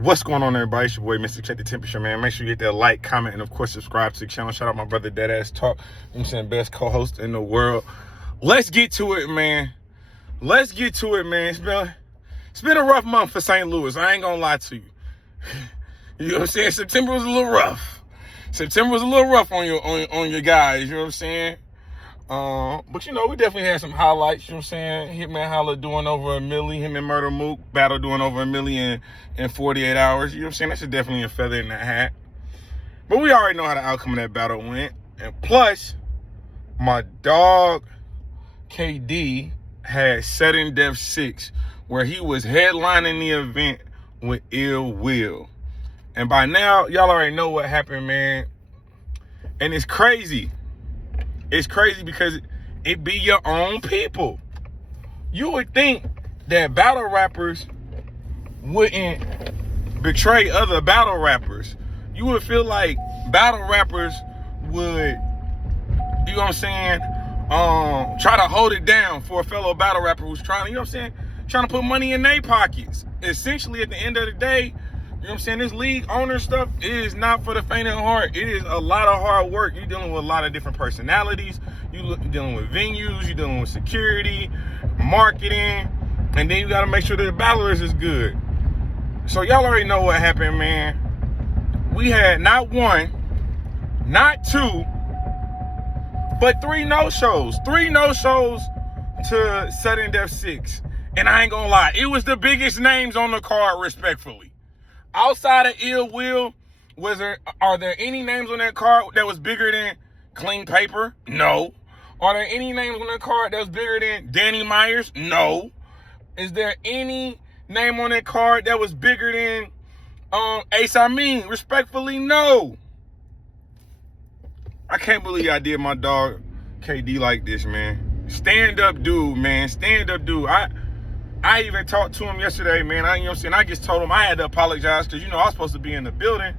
What's going on, everybody? It's your boy, Mr. Check the Temperature, man. Make sure you hit that like, comment, and of course, subscribe to the channel. Shout out my brother, Deadass Talk. I'm saying best co-host in the world. Let's get to it, man. Let's get to it, man. It's been a rough month for St. Louis. I ain't gonna lie to you. You know what I'm saying? September was a little rough. September was a little rough on your guys. You know what I'm saying? But you know, we definitely had some highlights. You know what I'm saying? Hitman Holla doing over a milli. Him and Murder Mook battle doing over a milli in 48 hours. You know what I'm saying? That's definitely a feather in that hat. But we already know how the outcome of that battle went. And plus, my dog KD had Sudden Death 6, where he was headlining the event with Ill Will. And by now, y'all already know what happened, man. And it's crazy. It's crazy because it be your own people. You would think that battle rappers wouldn't betray other battle rappers. You would feel like battle rappers would, you know what I'm saying, try to hold it down for a fellow battle rapper who's trying to, you know what I'm saying, trying to put money in their pockets. Essentially, at the end of the day, you know what I'm saying, this league owner stuff is not for the faint of heart. It is a lot of hard work. You're dealing with a lot of different personalities. You're dealing with venues. You're dealing with security, marketing, and then you got to make sure that the battlers is good. So y'all already know what happened, man. We had not one, not two, but three no-shows. Three no-shows to Sudden Death 6. And I ain't gonna lie, it was the biggest names on the card, respectfully. Outside of Ill Will, are there any names on that card that was bigger than Clean Paper? No. Are there any names on that card that was bigger than Danny Meyers? No. Is there any name on that card that was bigger than Amin? Respectfully, no. I can't believe I did my dog KD like this, man. Stand up dude, man. Stand up dude. I even talked to him yesterday, man. You know what I'm saying? I just told him I had to apologize because, you know, I was supposed to be in the building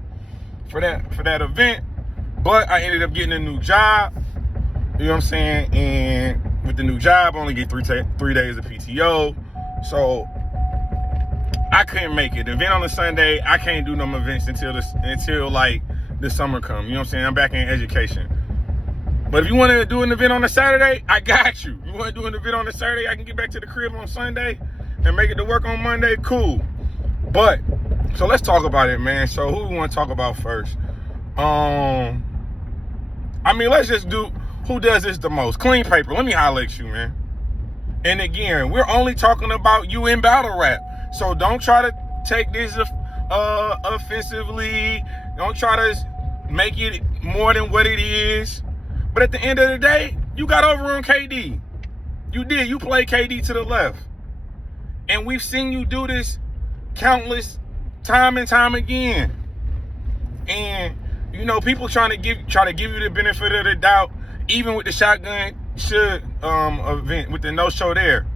for that event. But I ended up getting a new job. You know what I'm saying? And with the new job, I only get three days of PTO. So I couldn't make it. The event on a Sunday, I can't do no events until like the summer come. You know what I'm saying? I'm back in education. But if you want to do an event on a Saturday, I got you. You want to do an event on a Saturday, I can get back to the crib on Sunday and make it to work on Monday, cool. But, so let's talk about it, man. So who we want to talk about first? I mean, let's just do, who does this the most? Clean Paper, let me holler at you, man. And again, we're only talking about you in battle rap. So don't try to take this offensively. Don't try to make it more than what it is. But at the end of the day, you got over on KD. You did. You played KD to the left. And we've seen you do this countless time and time again. And, you know, people try to give you the benefit of the doubt, even with the shotgun event, with the no-show there.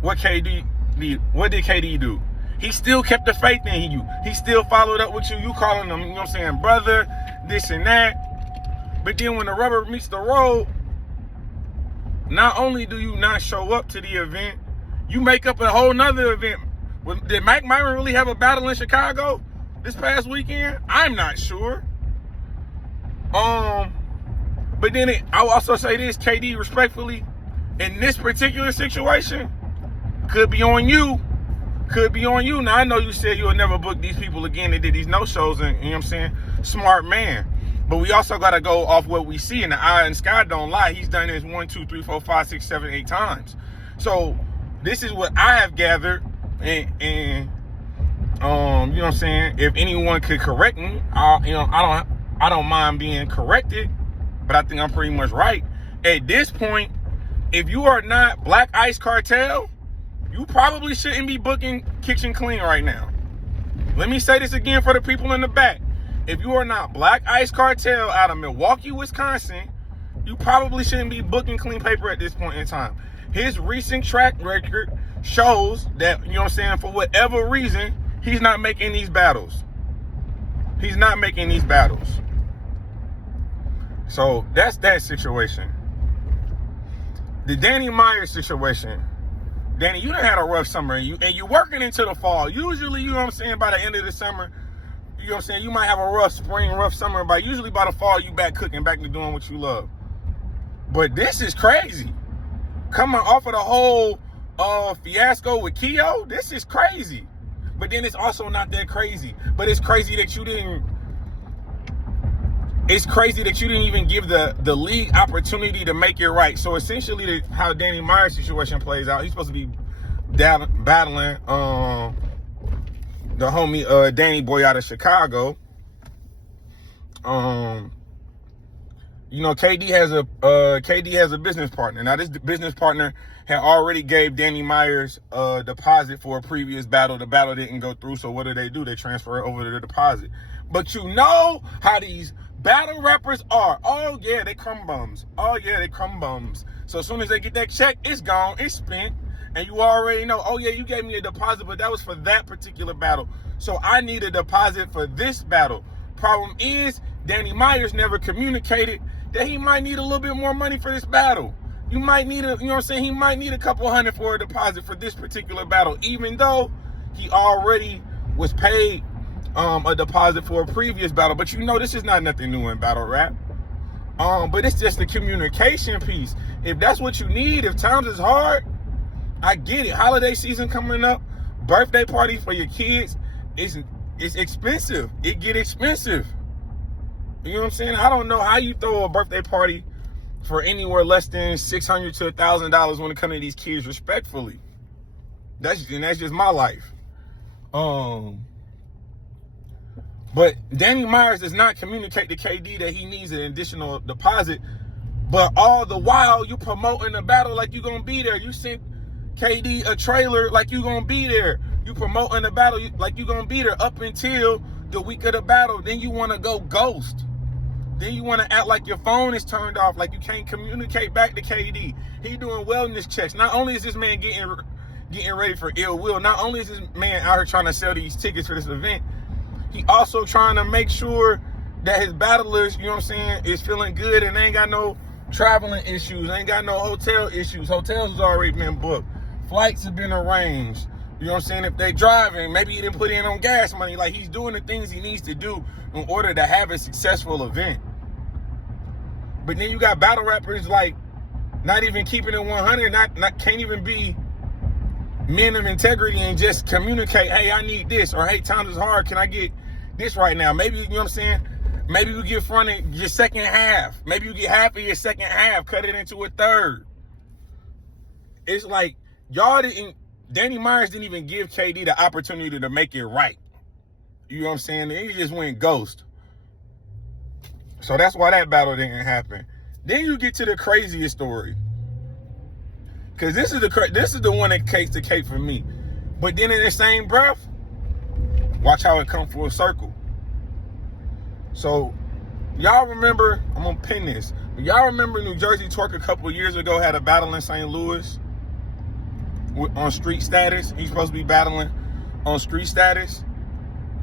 What did KD do? He still kept the faith in you. He still followed up with you. You calling him, you know what I'm saying, brother, this and that. But then when the rubber meets the road, not only do you not show up to the event, you make up a whole nother event. Did Mike Myron really have a battle in Chicago this past weekend? I'm not sure. But then I'll also say this, KD, respectfully, in this particular situation, could be on you. Could be on you. Now, I know you said you'll never book these people again. They did these no-shows, and you know what I'm saying? Smart man. But we also got to go off what we see, and the eye and sky don't lie. He's done this 1, 2, 3, 4, 5, 6, 7, 8 times. So this is what I have gathered, and you know what I'm saying? If anyone could correct me, I don't mind being corrected, but I think I'm pretty much right. At this point, if you are not Black Ice Cartel, you probably shouldn't be booking Kitchen Qleen right now. Let me say this again for the people in the back. If you are not Black Ice Cartel out of Milwaukee, Wisconsin, you probably shouldn't be booking Clean Paper at this point in time. His recent track record shows that, you know what I'm saying, for whatever reason, he's not making these battles. He's not making these battles. So that's that situation. The Danny Meyers situation. Danny, you done had a rough summer, and you're working into the fall. Usually, you know what I'm saying, by the end of the summer, you know what I'm saying, you might have a rough spring, rough summer, but usually by the fall, you back cooking, back to doing what you love. But this is crazy. Coming off of the whole fiasco with Keo, this is crazy. But then it's also not that crazy. But it's crazy that you didn't. It's crazy that you didn't even give the league opportunity to make it right. So essentially, how Danny Meyers' situation plays out, he's supposed to be battling the homie Danny Boy out of Chicago. You know, KD has a business partner. Now, this business partner had already gave Danny Meyers a deposit for a previous battle. The battle didn't go through, so what do? They transfer it over to the deposit. But you know how these battle rappers are. Oh, yeah, they crumb-bums. Oh, yeah, they crumb-bums. So as soon as they get that check, it's gone, it's spent. And you already know, oh, yeah, you gave me a deposit, but that was for that particular battle. So I need a deposit for this battle. Problem is, Danny Meyers never communicated that he might need a little bit more money for this battle. You might need you know what I'm saying? He might need a couple $100 for a deposit for this particular battle, even though he already was paid a deposit for a previous battle. But you know, this is not nothing new in battle rap. But it's just the communication piece. If that's what you need, if times is hard, I get it. Holiday season coming up, birthday parties for your kids, it's expensive. It get expensive. You know what I'm saying? I don't know how you throw a birthday party for anywhere less than $600 to $1,000 when it comes to these kids, respectfully. That's just my life. But Danny Meyers does not communicate to KD that he needs an additional deposit. But all the while, you promoting the battle like you're going to be there. You sent KD a trailer like you're going to be there. You promoting the battle like you're going to be there up until the week of the battle. Then you want to go ghost. Then you want to act like your phone is turned off, like you can't communicate back to KD. He doing wellness checks. Not only is this man getting ready for Ill Will, not only is this man out here trying to sell these tickets for this event, he also trying to make sure that his battlers, you know what I'm saying, is feeling good and they ain't got no traveling issues, ain't got no hotel issues. Hotels has already been booked. Flights have been arranged. You know what I'm saying? If they driving, maybe he didn't put in on gas money. Like, he's doing the things he needs to do in order to have a successful event. But then you got battle rappers like not even keeping it 100, not can't even be men of integrity and just communicate, hey, I need this, or hey, times is hard, can I get this right now? Maybe, you know what I'm saying? Maybe you get fronted your second half. Maybe you get half of your second half, cut it into a third. It's like Danny Meyers didn't even give KD the opportunity to make it right. You know what I'm saying? He just went ghost. So that's why that battle didn't happen. Then you get to the craziest story. Because this is the one that takes the cake for me. But then in the same breath, watch how it come full circle. So y'all remember, I'm going to pin this. Y'all remember New Jersey Twerk a couple of years ago had a battle in St. Louis on Street Status. He's supposed to be battling on Street Status.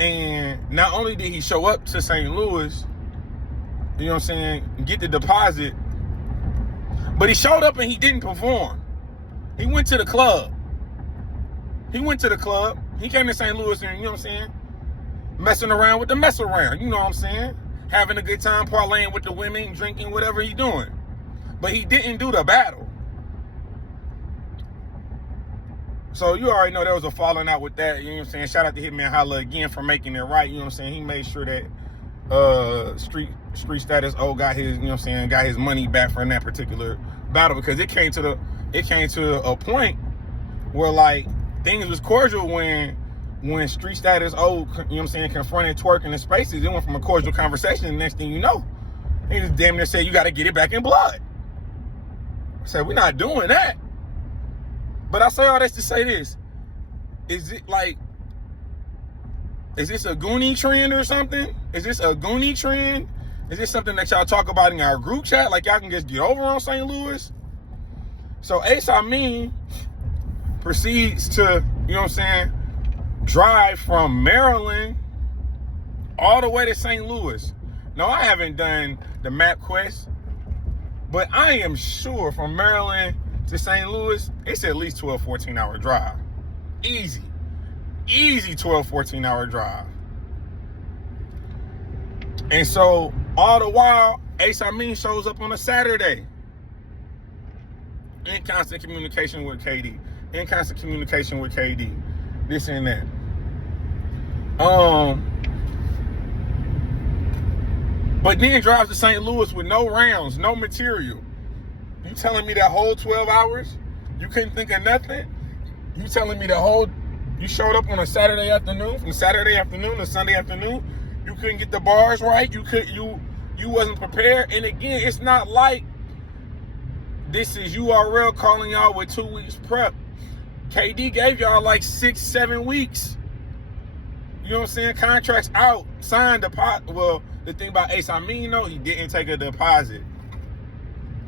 And not only did he show up to St. Louis, you know what I'm saying, get the deposit, but he showed up and he didn't perform. He went to the club. He came to St. Louis and, you know what I'm saying, messing around with the mess around, you know what I'm saying, having a good time, parlaying with the women, drinking, whatever he's doing. But he didn't do the battle. So you already know there was a falling out with that, you know what I'm saying. Shout out to Hitman Holla again for making it right, you know what I'm saying. He made sure that Street Status got his, you know what I'm saying, got his money back from that particular battle, because it came to a point where like things was cordial when Street Status you know what I'm saying, confronted Twerk in the Spaces. It went from a cordial conversation, and the next thing you know, he was damn near said, you got to get it back in blood. I said, we're not doing that. But I say all this to say this. Is this a Goonie trend or something? Is this a Goonie trend? Is this something that y'all talk about in our group chat? Like y'all can just get over on St. Louis? So Amin proceeds to, you know what I'm saying, drive from Maryland all the way to St. Louis. Now, I haven't done the map quest, but I am sure from Maryland to St. Louis, it's at least 12, 14-hour drive. Easy. Easy 12, 14-hour drive. And so, all the while, Amin shows up on a Saturday. In constant communication with KD. In constant communication with KD. This and that. But then drives to St. Louis with no rounds, no material. You telling me that whole 12 hours, you couldn't think of nothing? You telling me you showed up on a Saturday afternoon, from Saturday afternoon to Sunday afternoon, you couldn't get the bars right, you wasn't prepared. And again, it's not like this is URL calling y'all with 2 weeks prep. KD gave y'all like 6, 7 weeks. You know what I'm saying? Contracts out, signed deposit. Well, the thing about Amin, though, he didn't take a deposit.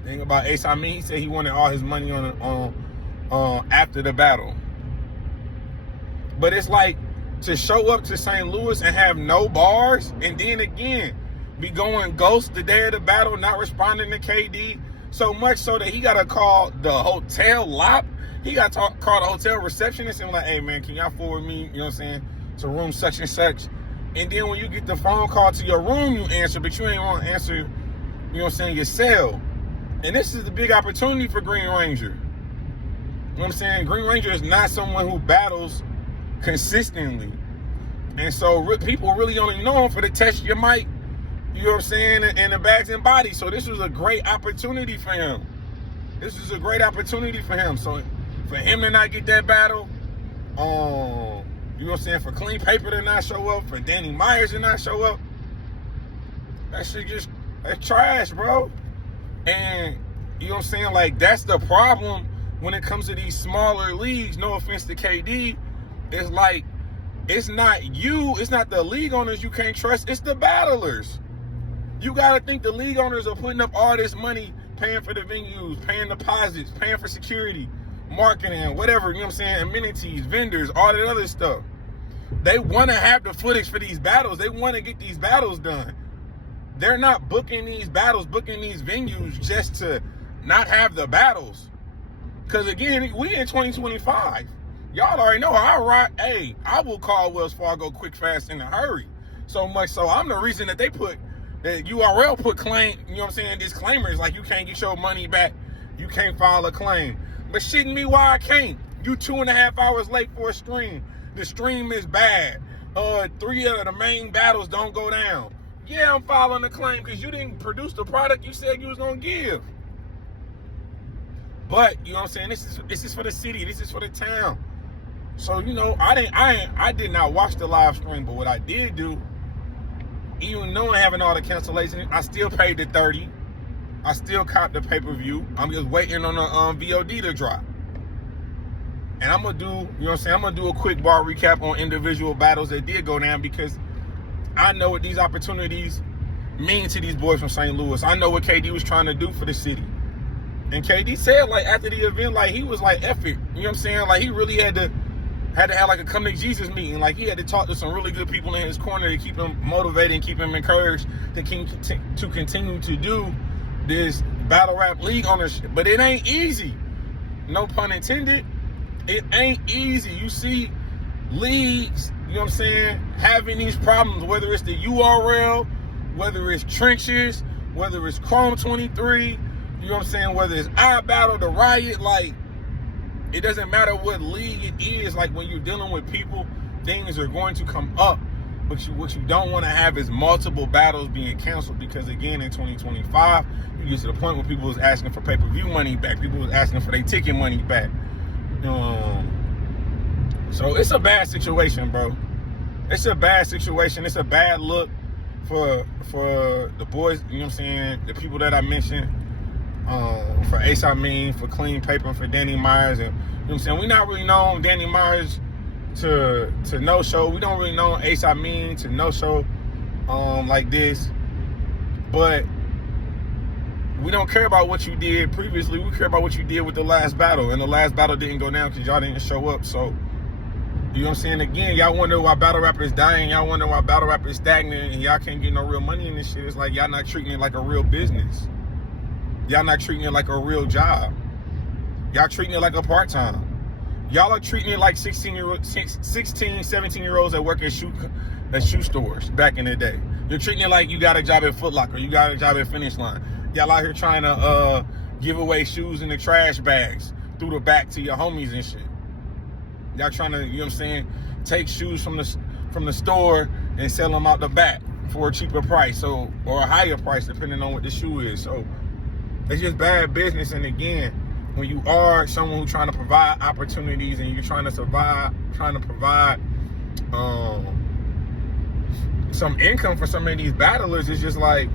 The thing about Amin, he said he wanted all his money on after the battle. But it's like to show up to St. Louis and have no bars, and then again be going ghost the day of the battle, not responding to KD, so much so that he got to call the hotel lot. He got to call the hotel receptionist and be like, hey man, can y'all forward me, you know what I'm saying, to room such and such. And then when you get the phone call to your room, you answer, but you ain't want to answer, you know what I'm saying, your cell. And this is the big opportunity for Green Ranger. You know what I'm saying? Green Ranger is not someone who battles consistently. And so people really only know him for the test your mic, you know what I'm saying, and the bags and bodies. So this was a great opportunity for him. This is a great opportunity for him. So for him to not get that battle, you know what I'm saying, for Qleen Paper to not show up, for Danny Meyers to not show up, that shit that's trash, bro. And, you know what I'm saying, like, that's the problem when it comes to these smaller leagues. No offense to KD. It's like, it's not the league owners you can't trust, it's the battlers. You gotta think the league owners are putting up all this money, paying for the venues, paying deposits, paying for security, marketing, whatever, you know what I'm saying, amenities, vendors, all that other stuff. They want to have the footage for these battles. They want to get these battles done. They're not booking these battles, booking these venues just to not have the battles. Because again, we in 2025. Y'all already know how I rock. Hey, I will call Wells Fargo quick, fast, in a hurry. So much so, I'm the reason that that URL put claim, you know what I'm saying, disclaimers like you can't get your money back, you can't file a claim. But shitting me why I can't. You 2.5 hours late for a stream. The stream is bad. 3 of the main battles don't go down. Yeah, I'm filing a claim because you didn't produce the product you said you was gonna give. But you know what I'm saying, this is for the city, this is for the town. So, you know, I did not watch the live stream, but what I did do, even knowing having all the cancellations, I still paid the $30. I still copped the pay-per-view. I'm just waiting on the VOD to drop. And I'm going to do, you know what I'm saying, I'm going to do a quick bar recap on individual battles that did go down because I know what these opportunities mean to these boys from St. Louis. I know what KD was trying to do for the city. And KD said, like, after the event, like, he was like, F it. You know what I'm saying? Like, he really had to have like a come to Jesus meeting. Like, he had to talk to some really good people in his corner to keep him motivated and keep him encouraged to continue to do this battle rap league ownership. But it ain't easy. No pun intended. It ain't easy. You see leagues, you know what I'm saying, having these problems, whether it's the URL, whether it's Trenches, whether it's Chrome 23, you know what I'm saying, whether it's iBattle, the Riot, like, it doesn't matter what league it is. Like, when you're dealing with people, things are going to come up. But what you don't want to have is multiple battles being canceled because, again, in 2025, you get to the point where people was asking for pay-per-view money back. People was asking for their ticket money back. So it's a bad situation, bro. It's a bad situation. It's a bad look for the boys, you know what I'm saying, the people that I mentioned. For Amin, for Qleen Paper, and for Danny Meyers, and you know what I'm saying, we not really known Danny Meyers to no show. We don't really know Amin to no show like this. But we don't care about what you did previously. We care about what you did with the last battle, and the last battle didn't go down because y'all didn't show up. So, you know what I'm saying? Again, y'all wonder why battle rap is dying. Y'all wonder why battle rap is stagnant, and y'all can't get no real money in this shit. It's like y'all not treating it like a real business. Y'all not treating it like a real job. Y'all treating it like a part-time. Y'all are treating it like 16, 17-year-olds that work at shoe stores back in the day. You're treating it like you got a job at Foot Locker, you got a job at Finish Line. Y'all out here trying to give away shoes in the trash bags through the back to your homies and shit. Y'all trying to, you know what I'm saying, take shoes from the store and sell them out the back for a cheaper price, or a higher price depending on what the shoe is. So it's just bad business. And again, when you are someone who's trying to provide opportunities and you're trying to provide some income for some of these battlers, it's just like,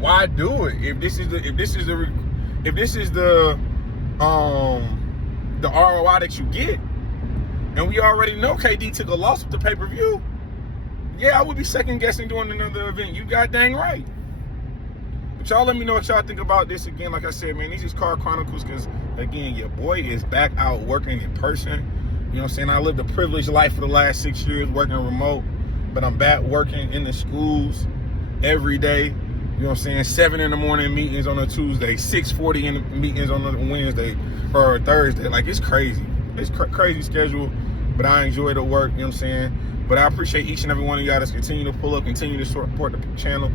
why do it? If this is the ROI that you get, and we already know KD took a loss with the pay-per-view, yeah, I would be second guessing doing another event. You got dang right. But y'all let me know what y'all think about this. Again, like I said, man, these is Car Chronicles, because again, your boy is back out working in person. You know what I'm saying? I lived a privileged life for the last 6 years working remote, but I'm back working in the schools every day. You know what I'm saying? 7 in the morning meetings on a Tuesday, 6:40 in the meetings on a Wednesday or a Thursday. Like, it's crazy. It's crazy schedule, but I enjoy the work, you know what I'm saying? But I appreciate each and every one of y'all that's continue to pull up, continue to support the channel.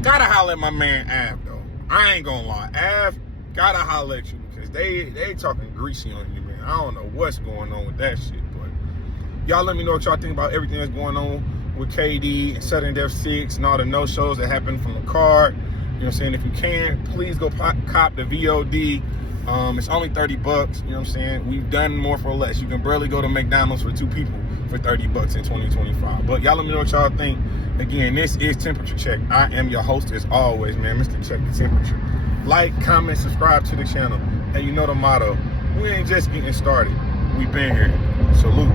Gotta holler at my man Av, though. I ain't gonna lie. Av, gotta holler at you, because they talking greasy on you, man. I don't know what's going on with that shit, but y'all let me know what y'all think about everything that's going on with KD and Sudden Death 6 and all the no-shows that happened from the card. You know what I'm saying? If you can, please go cop the VOD. It's only $30, you know what I'm saying? We've done more for less. You can barely go to McDonald's for 2 people for $30 in 2025. But y'all let me know what y'all think. Again, this is Temperature Check. I am your host as always, man, Mr. Check the Temperature. Like, comment, subscribe to the channel. And you know the motto, we ain't just getting started. We've been here. Salute.